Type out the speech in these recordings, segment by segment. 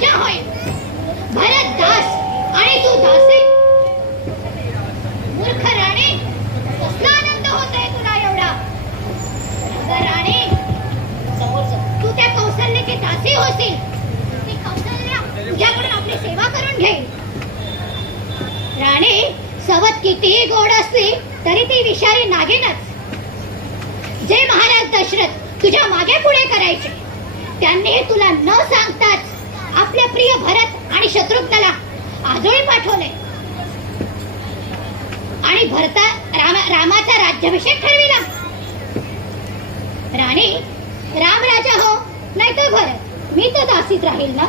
राजा होय, भरत दास आणि तू दासी. मूर्ख राणे, कसला आनंद होतोय तुला एवढा? अगं राणे, तू त्या कौशल्याची दासी होशील. ती कौशल्या तुझ्याकडून आपली सेवा करून घेईल. राणे, सवत कितीही गोड असली तरी ती विषारी नागिनच. जे महाराज दशरथ तुझ्या मागे पुढे करायचे, त्यांनी तुला न सांगताच आपल्या प्रिय भरत आणि शत्रुघ्नाला आजोळी पाठवले आणि रामाचा राज्याभिषेक ठरविला. राणी, राम राजा हो नाही तर भरत, मी तर दासीत राहील ना.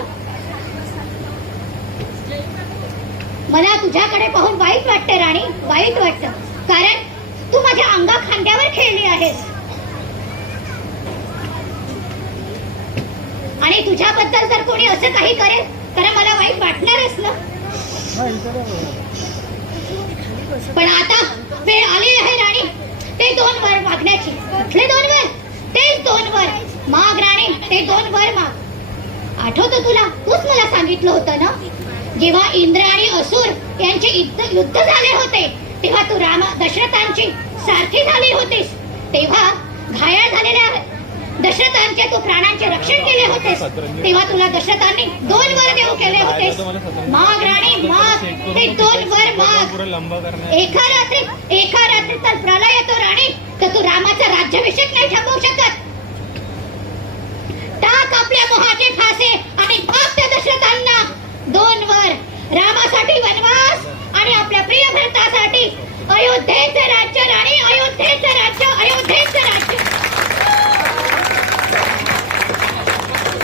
मला तुझ्याकडे पाहून वाईट वाटते राणी, वाईट वाटतं. कारण तू माझ्या अंगा खांद्यावर खेळली आहेस आणि तुझ्याबद्दल जर कोणी असं काही करेल तर मला वाईट वाटणारच ना. पण आता वेळ आली आहे राणी ते 2 वर मागण्याची. कुठले 2 वर? तेच 2 वर माग राणी, ते 2 वर माग. आठवतं तुला? तूच मला सांगितलं होतं ना, जेव्हा इंद्र आणि असुर यांचे युद्ध झाले होते तेव्हा तू दशरथांची सारथी झाली होतीस. तेव्हा घायल झालेल्या दशरथांचे तू प्राणांचे रक्षण केले होतेस. तेव्हा तुला दशरथांनी 2 वर देऊ केले होतेस. माग राणी माग, ते 2 वर माग. एका रात्री तर प्रलय येतो राणी, तर तू रामाचा राज्याभिषेक नाही थांबवू शकत. टाक आपल्या मोहाचे फासे आणि भाग त्या दशरथांना 2 वर. रामासाठी वनवास आणि आपल्या प्रिय भरतासाठी अयोध्येचे राज्य राणी, अयोध्येचे राज्य, अयोध्येचे राज्य.